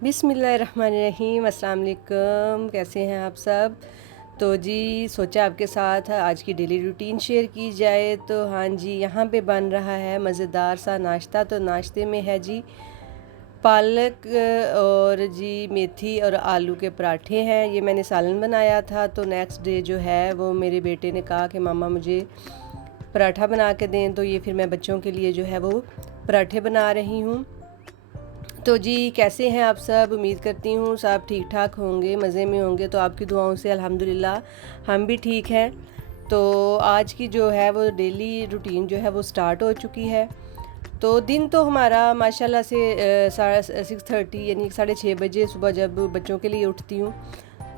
बिस्मिल्लाहिर्रहमानिर्रहीम, अस्सलाम वालेकुम। कैसे हैं आप सब? तो जी सोचा आपके साथ आज की डेली रूटीन शेयर की जाए। तो हाँ जी, यहाँ पे बन रहा है मज़ेदार सा नाश्ता। तो नाश्ते में है जी पालक और जी मेथी और आलू के पराठे हैं। ये मैंने सालन बनाया था। तो नेक्स्ट डे जो है वो मेरे बेटे ने कहा कि मामा मुझे पराठा बना के दें। तो ये फिर मैं बच्चों के लिए जो है वो पराठे बना रही हूँ। तो जी कैसे हैं आप सब? उम्मीद करती हूँ सब ठीक ठाक होंगे, मज़े में होंगे। तो आपकी दुआओं से अल्हम्दुलिल्लाह हम भी ठीक हैं। तो आज की जो है वो डेली रूटीन जो है वो स्टार्ट हो चुकी है। तो दिन तो हमारा माशाल्लाह से 6:30 यानी 6:30 बजे सुबह जब बच्चों के लिए उठती हूँ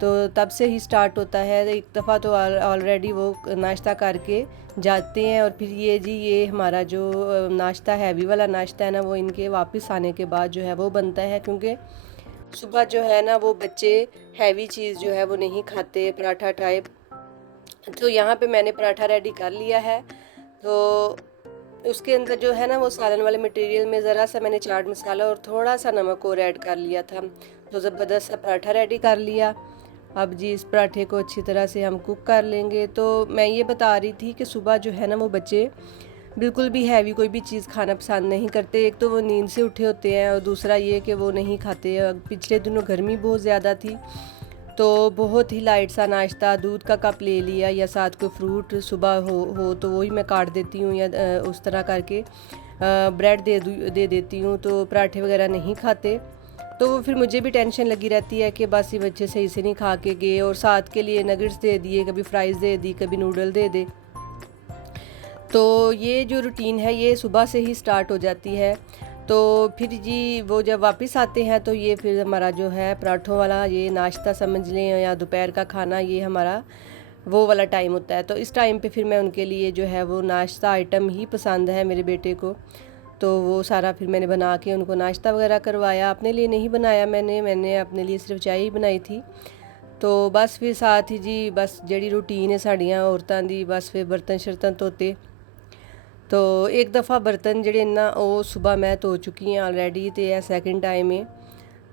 तो तब से ही स्टार्ट होता है। एक दफ़ा तो ऑलरेडी वो नाश्ता करके जाते हैं और फिर ये हमारा जो नाश्ता हैवी वाला नाश्ता है ना वो इनके वापस आने के बाद जो है वो बनता है, क्योंकि सुबह जो है ना वो बच्चे हैवी चीज़ जो है वो नहीं खाते, पराठा टाइप। तो यहाँ पे मैंने पराठा रेडी कर लिया है। तो उसके अंदर जो है ना वो सालन वाले मटेरियल में ज़रा सा मैंने चाट मसाला और थोड़ा सा नमक और ऐड कर लिया था। तो ज़बरदस्त सा पराठा रेडी कर लिया। अब जी इस पराठे को अच्छी तरह से हम कुक कर लेंगे। तो मैं ये बता रही थी कि सुबह जो है ना वो बच्चे बिल्कुल भी हैवी कोई भी चीज़ खाना पसंद नहीं करते। एक तो वो नींद से उठे होते हैं और दूसरा ये कि वो नहीं खाते। पिछले दिनों गर्मी बहुत ज़्यादा थी तो बहुत ही लाइट सा नाश्ता, दूध का कप ले लिया या साथ कोई फ्रूट सुबह हो तो वही मैं काट देती हूँ या उस तरह करके ब्रेड दे देती हूँ। तो पराठे वगैरह नहीं खाते। तो वो फिर मुझे भी टेंशन लगी रहती है कि बस ये बच्चे सही से नहीं खा के गए, और साथ के लिए नगेट्स दे दिए, कभी फ्राइज़ दे दी, कभी नूडल दे दे। तो ये जो रूटीन है ये सुबह से ही स्टार्ट हो जाती है। तो फिर जी वो जब वापस आते हैं तो ये फिर हमारा जो है पराठों वाला ये नाश्ता समझ लें या दोपहर का खाना, ये हमारा वो वाला टाइम होता है। तो इस टाइम पे फिर मैं उनके लिए जो है वो नाश्ता आइटम ही पसंद है मेरे बेटे को। तो वो सारा फिर मैंने बना के उनको नाश्ता वगैरह करवाया। अपने लिए नहीं बनाया मैंने अपने लिए सिर्फ चाय ही बनाई थी। तो बस फिर साथ ही जी बस जड़ी रूटीन है साड़ियाँ औरतां दी, बस फिर बर्तन शर्तन धोते। तो एक दफ़ा बर्तन ਜਿਹੜੇ ना ਉਹ सुबह मैं धो चुकी हाँ ऑलरेडी। तो यह सैकेंड टाइम है।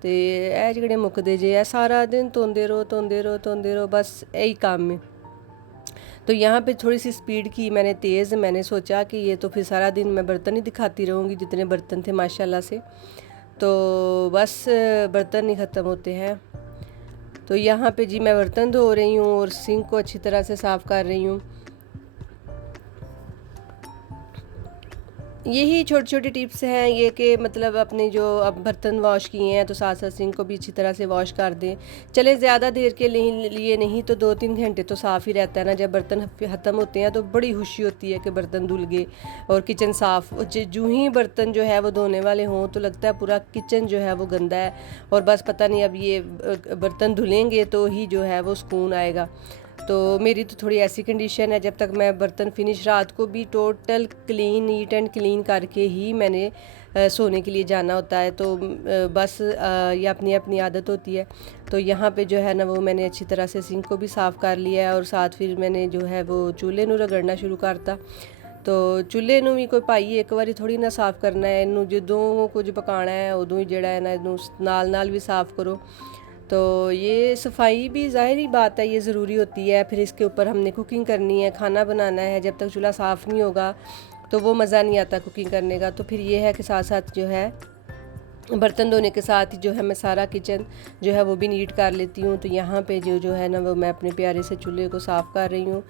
तो ਇਹ ਜਿਹੜੇ ਮੁੱਕਦੇ ਜੇ ਆ सारा दिन धोंदे रहो बस यही काम है। तो यहाँ पे थोड़ी सी स्पीड की मैंने तेज़। मैंने सोचा कि ये तो फिर सारा दिन मैं बर्तन ही दिखाती रहूँगी, जितने बर्तन थे माशाल्लाह से। तो बस बर्तन नहीं ख़त्म होते हैं। तो यहाँ पे जी मैं बर्तन धो रही हूँ और सिंक को अच्छी तरह से साफ़ कर रही हूँ। यही छोटी छोटी टिप्स हैं ये कि मतलब अपने जो अब बर्तन वॉश किए हैं तो साथ साथ सिंक को भी अच्छी तरह से वॉश कर दें। चले ज़्यादा देर के लिए नहीं तो 2-3 घंटे तो साफ़ ही रहता है ना। जब बर्तन ख़त्म होते हैं तो बड़ी खुशी होती है कि बर्तन धुल गए और किचन साफ़। जूँ ही बर्तन जो है वो धोने वाले हों तो लगता है पूरा किचन जो है वो गंदा है और बस पता नहीं अब ये बर्तन धुलेंगे तो ही जो है वो सुकून आएगा। तो मेरी तो थोड़ी ऐसी कंडीशन है, जब तक मैं बर्तन फिनिश रात को भी total clean neat and clean करके ही मैंने सोने के लिए जाना होता है। तो बस ये अपनी अपनी आदत होती है। तो यहाँ पे जो है ना वो मैंने अच्छी तरह से सिंक को भी साफ़ कर लिया है और साथ फिर मैंने जो है वो चूल्हे नू रगड़ना शुरू करता। तो चूल्हे नू भी कोई भाई एक बारी थोड़ी ना साफ़ करना है, इनू जदों कुछ पकाना है उदों ही जड़ा है ना इनू नाल भी साफ़ करो। तो ये सफाई भी ज़ाहिर ही बात है ये ज़रूरी होती है। फिर इसके ऊपर हमने कुकिंग करनी है, खाना बनाना है। जब तक चूल्हा साफ़ नहीं होगा तो वो मज़ा नहीं आता कुकिंग करने का। तो फिर ये है कि साथ साथ जो है बर्तन धोने के साथ ही जो है मैं सारा किचन जो है वो भी नीट कर लेती हूँ। तो यहाँ पे जो है ना वो मैं अपने प्यारे से चूल्हे को साफ़ कर रही हूँ।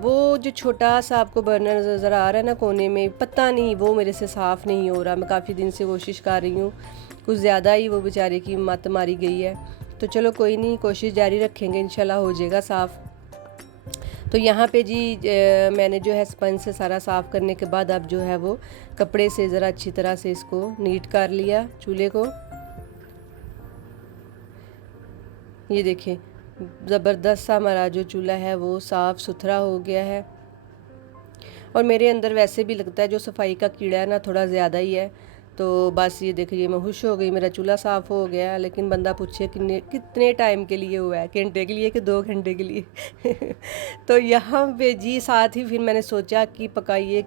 वो जो छोटा सा आपको बर्नर नज़र आ रहा है ना कोने में, पता नहीं वो मेरे से साफ़ नहीं हो रहा। मैं काफ़ी दिन से कोशिश कर रही हूँ, कुछ ज़्यादा ही वो बेचारे की मत मारी गई है। तो चलो कोई नहीं, कोशिश जारी रखेंगे, इंशाल्लाह हो जाएगा साफ़। तो यहाँ पे जी मैंने जो है स्पंज से सारा साफ़ करने के बाद अब जो है वो कपड़े से ज़रा अच्छी तरह से इसको नीट कर लिया चूल्हे को। ये देखें ज़बरदस्त सा हमारा जो चूल्हा है वो साफ़ सुथरा हो गया है। और मेरे अंदर वैसे भी लगता है जो सफाई का कीड़ा है ना थोड़ा ज़्यादा ही है। तो बस ये देखिए मैं खुश हो गई, मेरा चूल्हा साफ़ हो गया। लेकिन बंदा पूछे कितने टाइम के लिए हुआ है, घंटे के लिए कि 2 घंटे के लिए तो यहाँ पे जी साथ ही फिर मैंने सोचा कि पकाइए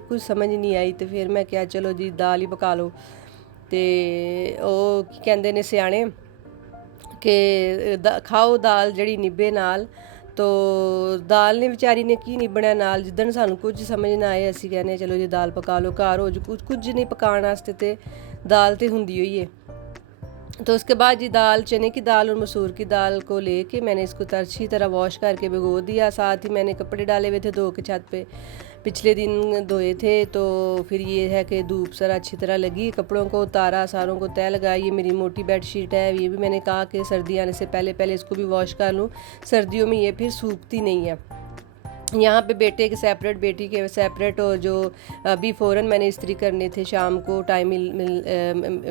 कुछ समझ नहीं आई। तो फिर मैं क्या चलो जी दाल ही पका लो। ਉਹ ਕੀ ਕਹਿੰਦੇ ਨੇ ਸਿਆਣੇ ਕਿ ਖਾਓ ਦਾਲ ਜਿਹੜੀ ਨਿਭੇ ਨਾਲ। ਤੋ ਦਾਲ ਨੇ ਵਿਚਾਰੀ ਨੇ ਕੀ ਨਿਭਣਾ ਨਾਲ, ਜਿੱਦਣ ਸਾਨੂੰ ਕੁਝ ਸਮਝ ਨਾ ਆਏ ਅਸੀਂ ਕਹਿੰਦੇ ਚਲੋ ਜੀ ਦਾਲ ਪਕਾ ਲਓ, ਘਰ ਹੋ ਜੋ ਕੁਝ ਨਹੀਂ पकाने वास्ते तो दाल तो होंगी ही है। तो उसके बाद जी दाल, चने की दाल और मसूर की दाल को लेके मैंने इसको अच्छी तरह वॉश करके भिगो दिया। साथ ही मैंने कपड़े डाले हुए थे धो के छत पे, पिछले दिन धोए थे। तो फिर ये है कि धूप सर अच्छी तरह लगी, कपड़ों को उतारा, सारों को तय लगाई। ये मेरी मोटी बेडशीट है, ये भी मैंने कहा कि सर्दी आने से पहले पहले इसको भी वॉश कर लूँ, सर्दियों में ये फिर सूखती नहीं है। यहाँ पे बेटे के सेपरेट, बेटी के सेपरेट, और जो अभी फ़ौरन मैंने इस्त्री करने थे, शाम को टाइम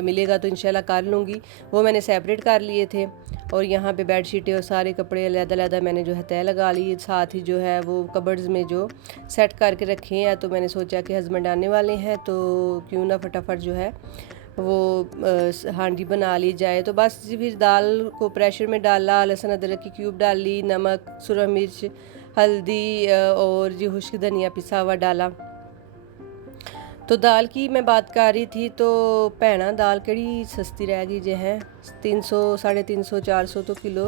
मिलेगा तो इंशाल्लाह कर लूँगी, वो मैंने सेपरेट कर लिए थे। और यहाँ पे बेडशीटें और सारे कपड़े अलग-अलग मैंने जो है तय लगा लिए। साथ ही जो है वो कबर्ड्स में जो सेट करके रखे हैं, तो मैंने सोचा कि हस्बैंड आने वाले हैं तो क्यों ना फटाफट जो है वो हांडी बना ली जाए। तो बस फिर दाल को प्रेशर में डाला, लहसुन अदरक की क्यूब डाली, नमक, सुरख मिर्च, हल्दी और जी खुश्क धनिया पिसा हुआ डाला। तो दाल की मैं बात कर रही थी, तो भैना दाल केड़ी सस्ती रह गई जे है, 300, 350, 400 तो किलो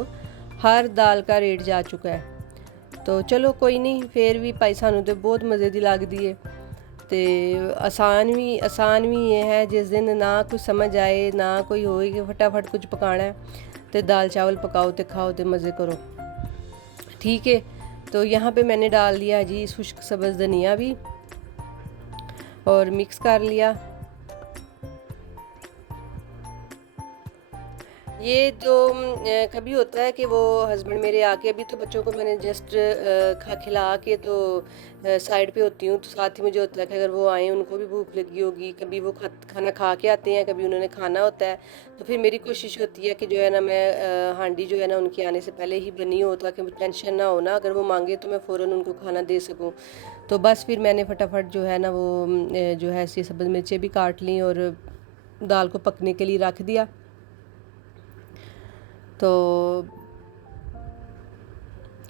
हर दाल का रेट जा चुका है। तो चलो कोई नहीं, फिर भी भाई सानू तो बहुत मज़े की लगती है। तो आसान भी ये है, जिस दिन ना कुछ समझ आए ना कोई हो कि फटाफट कुछ पकाना है, तो दाल चावल पकाओ तो खाओ तो मज़े करो, ठीक है। तो यहाँ पे मैंने डाल दिया जी खुश्क सब्ज़ धनिया भी और मिक्स कर लिया। ये तो कभी होता है कि वो हस्बैंड मेरे आके, अभी तो बच्चों को मैंने जस्ट खिला के तो साइड पे होती हूँ, तो साथ ही मुझे होता है कि अगर वो आए उनको भी भूख लगी होगी, कभी वो खाना खा के आते हैं, कभी उन्होंने खाना होता है। तो फिर मेरी कोशिश होती है कि जो है ना मैं हांडी जो है ना उनके आने से पहले ही बनी हो, ताकि टेंशन ना हो ना, अगर वो मांगे तो मैं फ़ौरन उनको खाना दे सकूँ। तो बस फिर मैंने फटाफट जो है ना वो जो है ऐसी सब्ज़ मिर्चें भी काट ली और दाल को पकने के लिए रख दिया। तो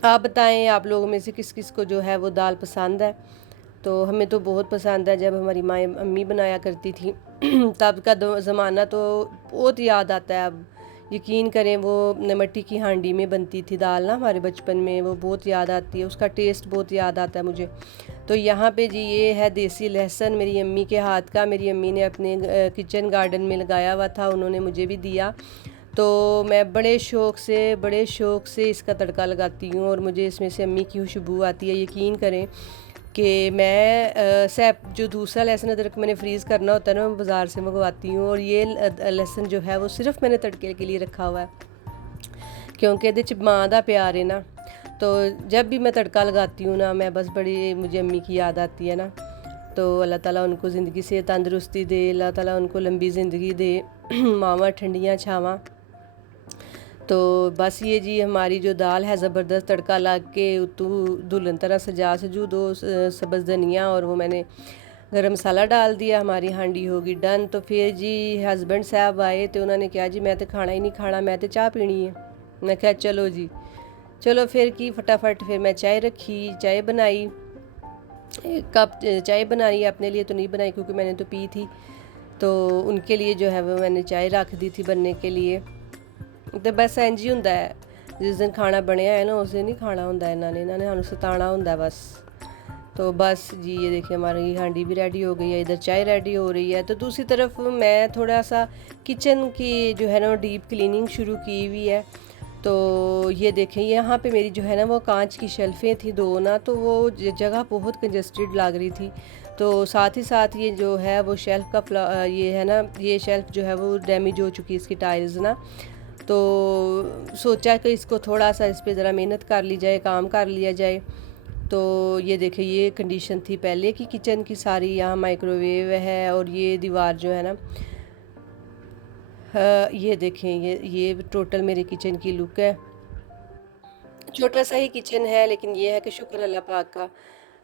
आप बताएं आप लोगों में से किस किस को जो है वो दाल पसंद है। तो हमें तो बहुत पसंद है, जब हमारी माँ अम्मी बनाया करती थी तब का ज़माना तो बहुत याद आता है। अब यकीन करें वो मट्टी की हांडी में बनती थी दाल ना हमारे बचपन में, वो बहुत याद आती है, उसका टेस्ट बहुत याद आता है मुझे। तो यहाँ पे जी ये है देसी लहसुन मेरी अम्मी के हाथ का, मेरी अम्मी ने अपने किचन गार्डन में लगाया हुआ था, उन्होंने मुझे भी दिया। तो मैं बड़े शौक़ से इसका तड़का लगाती हूँ और मुझे इसमें से अम्मी की खुशबू आती है। यकीन करें कि मैं जो दूसरा लहसुन अदरक मैंने फ्रीज़ करना होता है ना, मैं बाज़ार से मंगवाती हूँ, और ये लहसुन जो है वो सिर्फ़ मैंने तड़के के लिए रखा हुआ है, क्योंकि ये माँ का प्यार है ना। तो जब भी मैं तड़का लगाती हूँ ना, मैं बस बड़ी मुझे अम्मी की याद आती है ना। तो अल्लाह ताला उनको ज़िंदगी से तंदरुस्ती दे, अल्लाह ताला उनको लंबी ज़िंदगी दे, मावां ठंडियाँ छावां। तो बस ये जी हमारी जो दाल है ज़बरदस्त तड़का लग के उतू दुल्हन तरह सजा सजू दो सब्ज़ धनिया, और वो मैंने गरम मसाला डाल दिया, हमारी हांडी होगी डन। तो फिर जी हस्बैंड साहब आए तो उन्होंने कहा जी मैं तो खाना ही नहीं खाना, मैं तो चाह पीनी है। मैं कहा चलो जी चलो, फिर की फटाफट फिर मैं चाय रखी, चाय बनाई, एक कप चाय बनाई, अपने लिए तो नहीं बनाई क्योंकि मैंने तो पी थी, तो उनके लिए जो है वो मैंने चाय रख दी थी बनने के लिए। तो बस इंज ही होंदा है, जिस दिन खाना बनया है ना उस दिन ही खाना होंदा है, इन्होंने सानू सताना होंदा है बस। तो बस जी ये देखिए हमारी हांडी भी रेडी हो गई है, इधर चाय रेडी हो रही है। तो दूसरी तरफ मैं थोड़ा सा किचन की जो है ना डीप क्लीनिंग शुरू की हुई है। तो ये देखें यहाँ पे मेरी जो है ना वो कांच की शेल्फ़ें थी दो ना, तो वो जगह बहुत कंजस्टेड लग रही थी। तो साथ ही साथ ये जो है वो शेल्फ़ का ये है ना, ये शेल्फ़ जो है वो डैमेज हो चुकी है इसकी टाइल्स ना। तो सोचा कि इसको थोड़ा सा इस पे ज़रा मेहनत कर ली जाए, काम कर लिया जाए। तो ये देखिए ये कंडीशन थी पहले की किचन की सारी, यहाँ माइक्रोवेव है और ये दीवार जो है ना ये देखें ये टोटल मेरे किचन की लुक है। छोटा सा ही किचन है, लेकिन ये है कि शुक्र अल्लाह पाक का,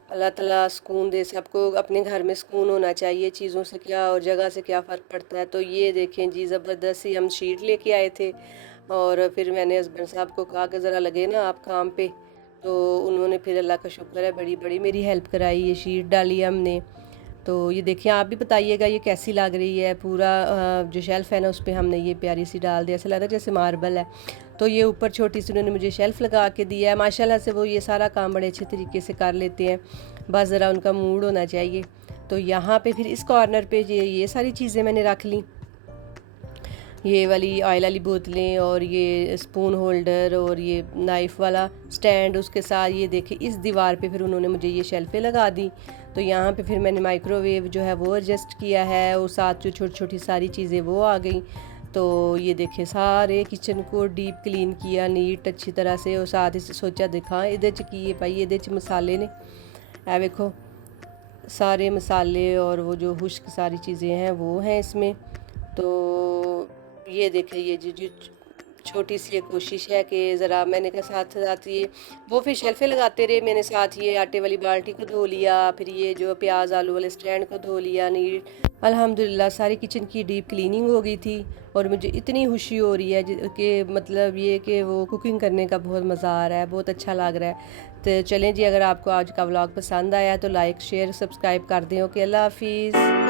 अल्लाह ताला सुकून दे सबको। अपने घर में सुकून होना चाहिए, चीज़ों से क्या और जगह से क्या फ़र्क पड़ता है। तो ये देखें जी ज़बरदस्त सी हम शीट लेके आए थे, और फिर मैंने हस्बैंड साहब को कहा कि ज़रा लगे ना आप काम पे, तो उन्होंने फिर अल्लाह का शुक्र है बड़ी बड़ी मेरी हेल्प कराई, ये शीट डाली हमने। तो ये देखिए, आप भी बताइएगा ये कैसी लग रही है। पूरा जो शेल्फ़ है ना, उस पे हमने ये प्यारी सी डाल दिया, ऐसा लग रहा है जैसे मार्बल है। तो ये ऊपर छोटी सी उन्होंने मुझे शेल्फ़ लगा के दिया है। माशाल्लाह से वो ये सारा काम बड़े अच्छे तरीके से कर लेते हैं, बस ज़रा उनका मूड होना चाहिए। तो यहाँ पे फिर इस कॉर्नर पे ये सारी चीज़ें मैंने रख ली, ये वाली ऑयल वाली बोतलें और ये स्पून होल्डर और ये नाइफ़ वाला स्टैंड, उसके साथ ये देखें इस दीवार पे फिर उन्होंने मुझे ये शेल्फ़ें लगा दी। तो यहाँ पे फिर मैंने माइक्रोवेव जो है वो एडजस्ट किया है, और साथ जो छोटी छोटी सारी चीज़ें वो आ गई। तो ये देखे सारे किचन को डीप क्लीन किया, नीट अच्छी तरह से, और साथ ही सोचा देखा ये किए भाई ये मसाले ने ए देखो सारे मसाले और वो जो खुश्क सारी चीज़ें हैं वो हैं इसमें। तो ये देखें ये जो छोटी सी एक कोशिश है कि ज़रा मैंने कहा साथ साथ ये वो फिर शेल्फ़ें लगाते रहे, मैंने साथ ये आटे वाली बाल्टी को धो लिया, फिर ये जो प्याज आलू वाले स्टैंड को धो लिया नीट। अल्हम्दुलिल्लाह सारी किचन की डीप क्लीनिंग हो गई थी, और मुझे इतनी खुशी हो रही है कि मतलब ये कि वो कुकिंग करने का बहुत मज़ा आ रहा है, बहुत अच्छा लग रहा है। तो चलें जी, अगर आपको आज का व्लॉग पसंद आया तो लाइक शेयर सब्सक्राइब कर दें। ओके, अल्लाह हाफिज़।